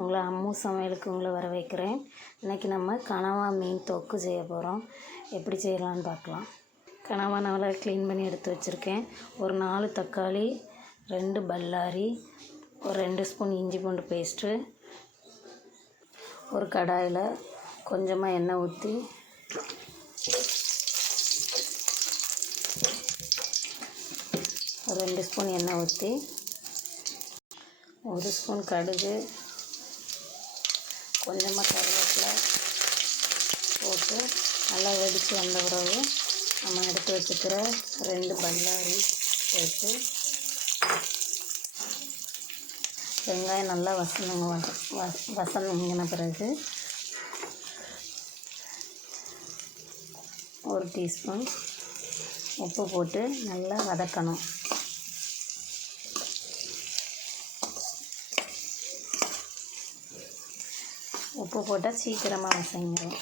உங்களை அம்மு சமையலுக்கு உங்களை வர வைக்கிறேன். இன்றைக்கி நம்ம கனவா மீன் தொக்கு செய்ய போகிறோம். எப்படி செய்யலான்னு பார்க்கலாம். கனவா நல்லா க்ளீன் பண்ணி எடுத்து வச்சுருக்கேன். ஒரு 4 தக்காளி, 2 பல்லாரி, ஒரு 2 ஸ்பூன் இஞ்சி பூண்டு பேஸ்ட்டு, ஒரு கடாயில் கொஞ்சமாக எண்ணெய் ஊற்றி ஒரு 2 ஸ்பூன் எண்ணெய் ஊற்றி 1 ஸ்பூன் கடுகு, கொஞ்சமாக கருவேப்பிலை போட்டு நல்லா வெடித்து வந்த பிறகு நம்ம எடுத்து வச்சுக்கிற 2 பல்லாரி போட்டு வெங்காயம் நல்லா வசங்கின பிறகு 1 டீஸ்பூன் உப்பு போட்டு நல்லா வதக்கணும். உப்பு போட்டால் சீக்கிரமாக வதங்கிடும்.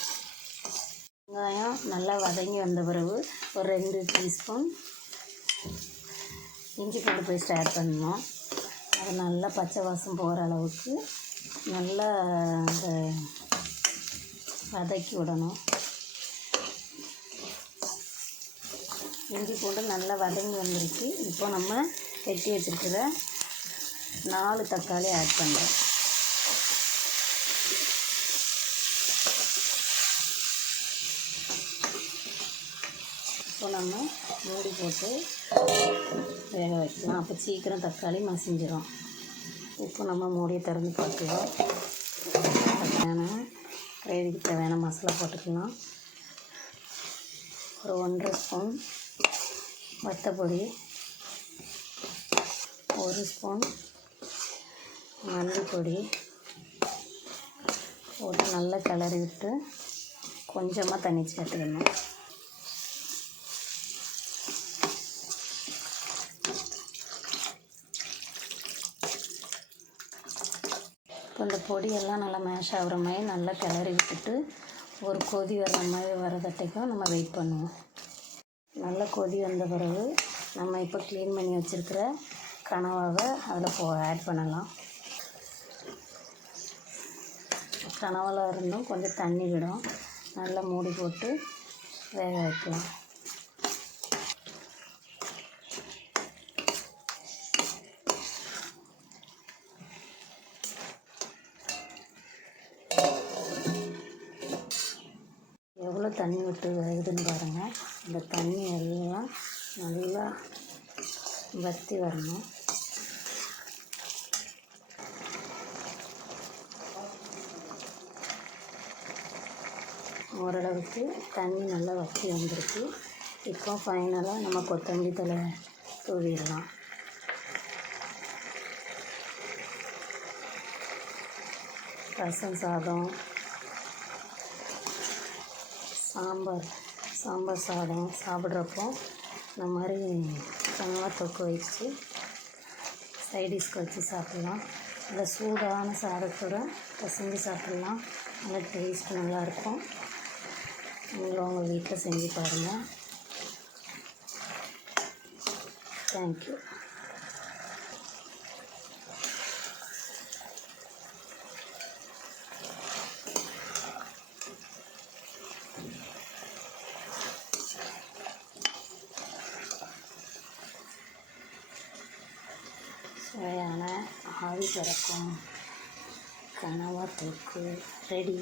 வெங்காயம் நல்லா வதங்கி வந்த பிறகு ஒரு 2 டீஸ்பூன் இஞ்சி பூண்டு பேஸ்ட் ஆட் பண்ணணும். அது நல்லா பச்சை வாசம் போகிற அளவுக்கு நல்லா வதக்கி விடணும். இஞ்சி பூண்டு நல்லா வதங்கி வந்துருச்சு. இப்போ நம்ம வெட்டி வச்சுருக்கிற 4 தக்காளி ஆட் பண்ணுறோம். இப்போ நம்ம மூடி போட்டு வேக வைக்கலாம். அப்போ சீக்கிரம் தக்காளி மசிஞ்சிடும். இப்போ நம்ம மூடியை திறந்து பார்க்கலாம். தேவையான கிரேவிக்கு தேவையான மசாலா போட்டுக்கலாம். ஒரு 1.5 ஸ்பூன் வத்தப்பொடி, 1 ஸ்பூன் மல்லிப்பொடி போட்டு நல்லா கிளறி விட்டு கொஞ்சமாக தண்ணி சேர்த்துக்கணும். இப்போ இந்த பொடியெல்லாம் நல்லா மேஷ் ஆகிற மாதிரி நல்லா கிளறி விட்டுட்டு ஒரு கொதி வர்ற மாதிரி வரதட்டைக்கும் நம்ம வெயிட் பண்ணுவோம். நல்லா கொதி வந்த பிறகு நம்ம இப்போ க்ளீன் பண்ணி வச்சுருக்கிற கனவாவை அதில் ஆட் பண்ணலாம். கனவாவில் இருந்தும் கொஞ்சம் தண்ணி விடும். நல்லா மூடி போட்டு வேக வைக்கலாம். எவ்வளோ தண்ணி விட்டு வேகுதுன்னு பாருங்கள். இந்த தண்ணி எல்லாம் நல்லா வற்றி வரணும். ஓரளவுக்கு தண்ணி நல்லா வற்றி வந்துருக்கு. இப்போ ஃபைனலாக நம்ம கொத்தமல்லி தழை தூவிடலாம். ரசம் சாதம், சாம்பார் சாதம் சாப்பிட்றப்போ இந்த மாதிரி கனவா தொக்கு வச்சு சைடிஷ்க்கு வச்சு சாப்பிட்லாம். நல்லா சூடான சாதத்தோடு செஞ்சு சாப்பிட்லாம். நல்லா டேஸ்ட் நல்லாயிருக்கும். நீங்களும் உங்கள் வீட்டில் செஞ்சு பாருங்கள். தேங்க்யூ. சுவையான ஆவி பறக்கும் கனவா தொக்கு ரெடி.